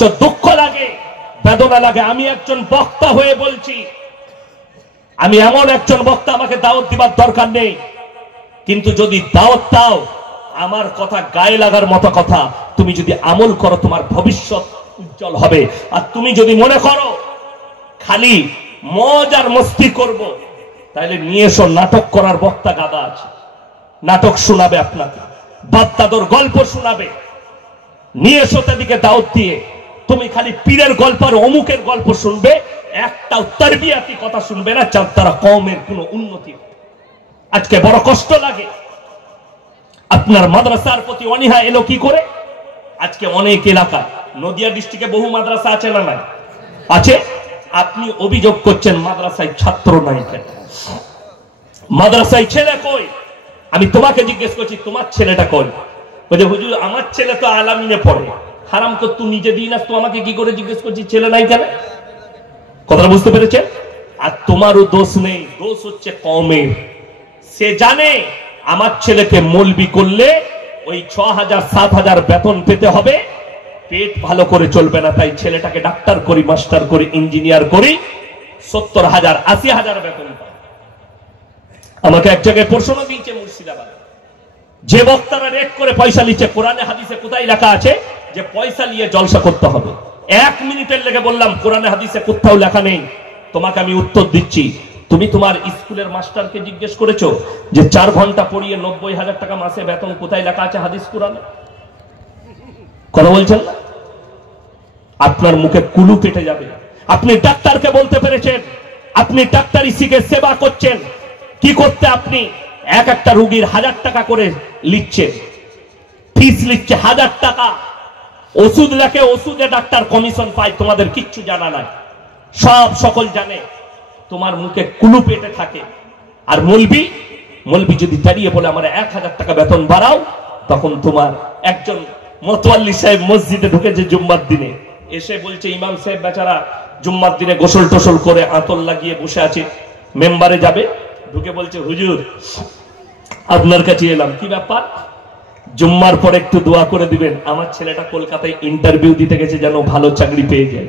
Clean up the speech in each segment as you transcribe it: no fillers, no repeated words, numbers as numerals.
অথচ দুঃখ লাগে, বেদনা লাগে। আমি একজন বক্তা হয়ে বলছি, আমি এমন একজন বক্তা, আমাকে দাওয়াত দিবার দরকার নেই, কিন্তু যদি দাওয়াত দাও, আমার কথা গায়ে লাগার মতো কথা তুমি যদি আমল করো, তোমার ভবিষ্যৎ উজ্জ্বল হবে। আর তুমি যদি মনে করো খালি মজ আর মস্তি করব, তাহলে নিয়ে এসো, নাটক করার বক্তা গাদা আছে, নাটক শোনাবে আপনাকে, বাদদাদর গল্প শোনাবে, নিয়ে এসো তাদেরকে দাওয়াত দিয়ে। তুমি খালি পীরের গল্প আর অমুকের গল্প শুনবে, একটাও তারবিয়াতি কথা শুনবে না, যার দ্বারা কওমের কোনো উন্নতি। আজকে বড় কষ্ট লাগে, আপনার মাদ্রাসার প্রতি অনীহা এলো কি করে? আজকে অনেক এলাকায়, নদিয়া ডিস্ট্রিক্টে বহু মাদ্রাসা আছে না নাই? আছে। আপনি অভিযোগ করছেন মাদ্রাসায় ছাত্র নাই কেন, মাদ্রাসায় ছেলে কই? আমি তোমাকে জিজ্ঞেস করছি, তোমার ছেলেটা কই? বলছে হুজুর আমার ছেলে তো আলামিনে পড়ে। হারাম কর, তুই নিজে দিই না, তো আমাকে কি করে জিজ্ঞেস করছিস ছেলে নাই কেন? কথাটা বুঝতে পেরেছেন? আর তোমারও দোষ নেই, দোষ হচ্ছে কওমের। সে জানে আমার ছেলেকে মৌলবি করলে ওই 6,000 7,000 বেতন পেতে হবে, পেট ভালো করে চলবে না, তাই ছেলেটাকে ডাক্তার করি, মাস্টার করি, ইঞ্জিনিয়ার করি, 70,000 80,000 বেতন পায়। আমাকে এক জায়গায় প্রশ্ন দিয়েছে মুর্শিদাবাদ, যে বক্তারা রেট করে পয়সা নিচ্ছে, কোরআনে হাদিসে কোথায় লেখা আছে যে পয়সা নিয়ে জলসা করতে হবে? 1 মিনিটের লেগে বললাম কোরআনে হাদিসে কোথাও লেখা নেই। তোমাকে আমি উত্তর দিচ্ছি, তুমি তোমার স্কুলের মাস্টারকে জিজ্ঞেস করেছো যে 4 ঘন্টা পড়িয়ে 90,000 টাকা মাসে বেতন কোথায় লেখা আছে হাদিস কোরআনে? কথা বলছেন না? আপনার মুখে কুলু পেটে যাবে। আপনি ডাক্তারকে বলতে পেরেছেন, আপনি ডাক্তারি শিখে সেবা করছেন, কি করতে আপনি এক একটা রোগীর 1000 টাকা করে লিখছে, ফিস লিখছে 1000 টাকা, ওষুধ লেখে, ওষুধে ডাক্তার কমিশন পায়, তোমাদের কিচ্ছু জানা নাই, সব সকল জানে। তোমার মুখে কুলু পেটে থাকে। আর মৌলবি যদি দাঁড়িয়ে বলে আমার 1000 টাকা বেতন বাড়াও, তখন তোমার একজন মতওয়াল্লি সাহেব মসজিদে ঢুকেছে জুম্মার দিনে, এসে বলছে ইমাম সাহেব বেচারা জুম্মার দিনে গোসল টোসল করে আতর লাগিয়ে বসে আছে, মেম্বারে যাবে, ঢুকে বলছে হুজুর আপনার কাছে এলাম, কি ব্যাপার? জুম্মার পর একটু দোয়া করে দিবেন, আমার ছেলেটা কলকাতায় ইন্টারভিউ দিতে গেছে, যেন ভালো চাকরি পেয়ে যায়।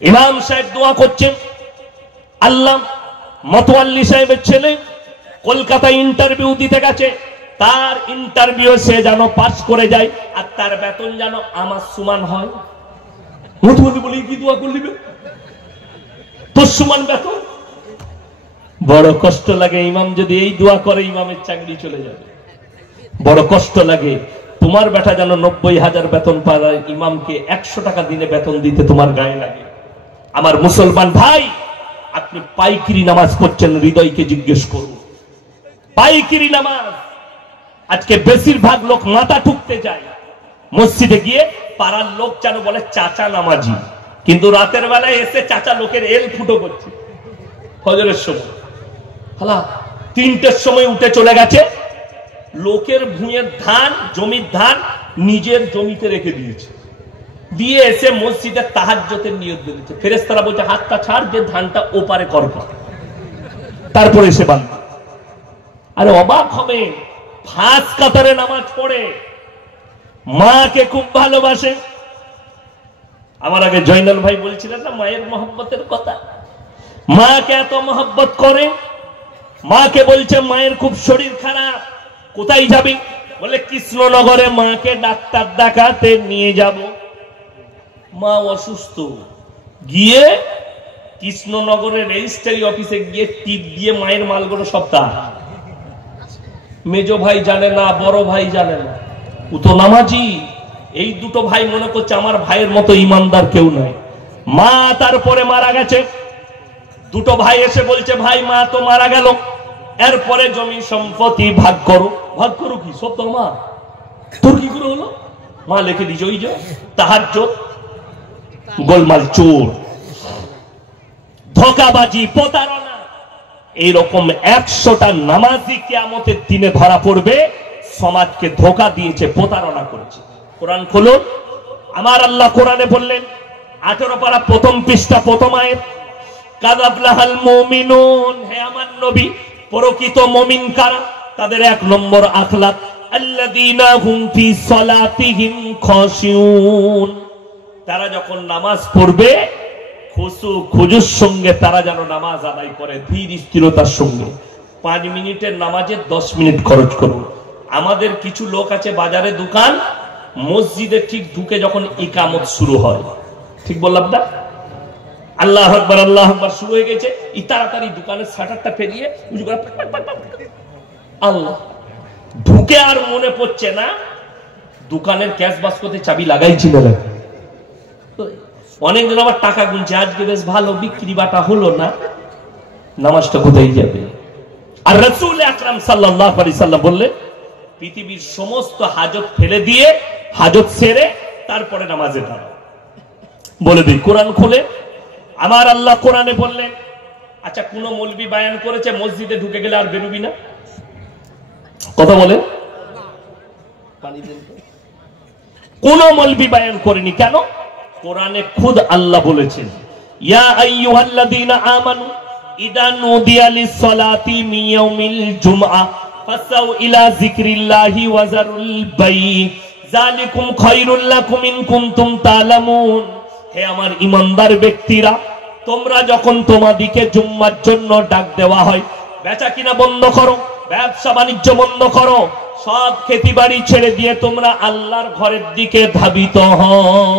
ইমাম সাহেব দোয়া করছেন, আল্লাহ মতওয়াল্লি সাহেবের ছেলে কলকাতায় ইন্টারভিউ দিতে গেছে, তার ইন্টারভিউ সে যেন পাস করে যায়, আর তার বেতন যেন আমার সমান হয়। মতওয়াল্লি বলি কি দোয়া করলি তোর সমান বেতন? বড় কষ্ট লাগে। ইমাম যদি এই দোয়া করে, ইমামের চাকরি চলে যাবে। বড় কষ্ট লাগে। তোমার বেটা যেন 90,000 বেতন পায়, ইমামকে 100 টাকা দিনে বেতন দিতে তোমার গায়ে লাগে। আমার মুসলমান ভাই, আপনি পাইকিরি নামাজ পড়ছেন, হৃদয়কে জিজ্ঞেস করুন। পাইকিরি নামাজ, আজকে বেশিরভাগ লোক মাথা ঠুকতে যায় মসজিদে গিয়ে, পাড়ার লোক যেন বলে চাচা নামাজি, কিন্তু রাতের বেলায় এসে চাচা লোকের এল ফুটো করছে। ফজরের সময় হালা 3টের সময় উঠে চলে গেছে, লোকের ভুঁয়ের ধান, জমির ধান নিজের জমিতে রেখে দিয়েছে, দিয়ে এসে মসজিদে তাহাজ্জুদের নিয়ত দিয়েছে। ফেরেশতারা বলছে হাতটা ছাড়, যে ধানটা ওপারে করবে, তারপরে এসে বাঁধবে। আরে অবাক হবে, ফাঁস কাতারে নামাজ পড়ে, মাকে খুব ভালোবাসে। আমার আগে জয়নাল ভাই বলছিলেন না মায়ের মহব্বতের কথা, মাকে এত মহব্বত করে। মাকে বলছে মায়ের খুব শরীর খারাপ, কোথায় যাবি? বলে কৃষ্ণনগরে মাকে ডাক্তার দেখাতে নিয়ে যাব। মা অসুস্থ, গিয়ে কৃষ্ণনগরের রেজিস্ট্রি অফিসে গিয়ে টিপ দিয়ে মায়ের মালগুলো সব তার। মেজো ভাই জানে না, বড় ভাই জানে না, ও তো নামাজি। এই দুটো ভাই মনে করছে আমার ভাইয়ের মতো ইমানদার কেউ নাই। মা তারপরে মারা গেছে, দুটো ভাই এসে বলছে ভাই মা তো মারা গেল, এরপরে জমি সম্পত্তি ভাগ করো। ভাগ করো কি? সব তো আমার। তোর কি করে হলো? মা লিখে দিয়েছে ওই যে তাহাজ্জুদ, গোলমাল, চোর, ধোঁকাবাজি, প্রতারণা। এইরকম 100টা নামাজি কিয়ামতের দিনে ধরা পড়বে, সমাজকে ধোঁকা দিয়েছে, প্রতারণা করেছে। কোরআন খুলুন, আমার আল্লাহ কোরআনে বললেন 18 পারা 1ম পৃষ্ঠা 1ম আয়াত, কাদ আফলাহাল মুমিনুন, হে আমার নবী প্রকৃত মুমিন কারা? তাদের 1 নম্বর আখলাক, আল্লাযীনা হুম ফি সালাতিহিম খাশিউন, তারা যখন নামাজ পড়বে খুশু খুজুর সঙ্গে তারা যেন নামাজ আদায় করে, ধীর স্থিরতার সঙ্গে। 5 মিনিটের নামাজে 10 মিনিট খরচ করুন। আমাদের কিছু লোক আছে বাজারে দোকান, মসজিদে ঠিক ঢুকে যখন ইকামত শুরু হয়, ঠিক বললাম না? আল্লাহু আকবার আল্লাহু আকবার শুরু হয়ে গেছে, তাড়াতাড়ি দোকানের শাটারটা ফেলিয়ে আল্লাহ ঢুকে আর মনে পড়ছে না দোকানের ক্যাশ বাস্কতে চাবি লাগাইছিল না। অনেকজন আবার টাকা গুনছে, আজকে বেশ ভালো বিক্রি বাটা হলো না, নামাজটা কোথায় যাবে? আর রাসূল আকরাম সাল্লাল্লাহু আলাইহি সাল্লাম বললেন, পৃথিবীর সমস্ত হাজত ফেলে দিয়ে হাজত সেরে তারপরে নামাজে দাঁড়াও। বলে দিই, কোরআন খুলে আমার আল্লাহ কোরআনে বললেন। আচ্ছা, কোন মৌলবি বায়ান করেছে মসজিদে ঢুকে গেলে আর বেরোবি না? কথা বলে কোন মৌলবি বায়ান করেনি। কেন? কোরআনে খুদ আল্লাহ বলেছেন, ইয়া আইয়ুহাল্লাযীনা আমানু ইযা নুদিয়া লিস-সালাতি মিন ইয়াউমিল জুমআ ফাসাউ ইলা যিকরিল্লাহি ওয়া যারুল বাই' যালিকুম খায়রুল লাকুম ইন কুনতুম তা'লামুন। হে আমার ঈমানদার ব্যক্তিরা, তোমরা যখন তোমাদিকে জুম্মার জন্য ডাক দেওয়া হয়, বেচা কিনা বন্ধ করো, ব্যবসা বাণিজ্য বন্ধ করো, সব খেতিবাড়ি ছেড়ে দিয়ে তোমরা আল্লাহর ঘরের দিকে ধাবিত হও।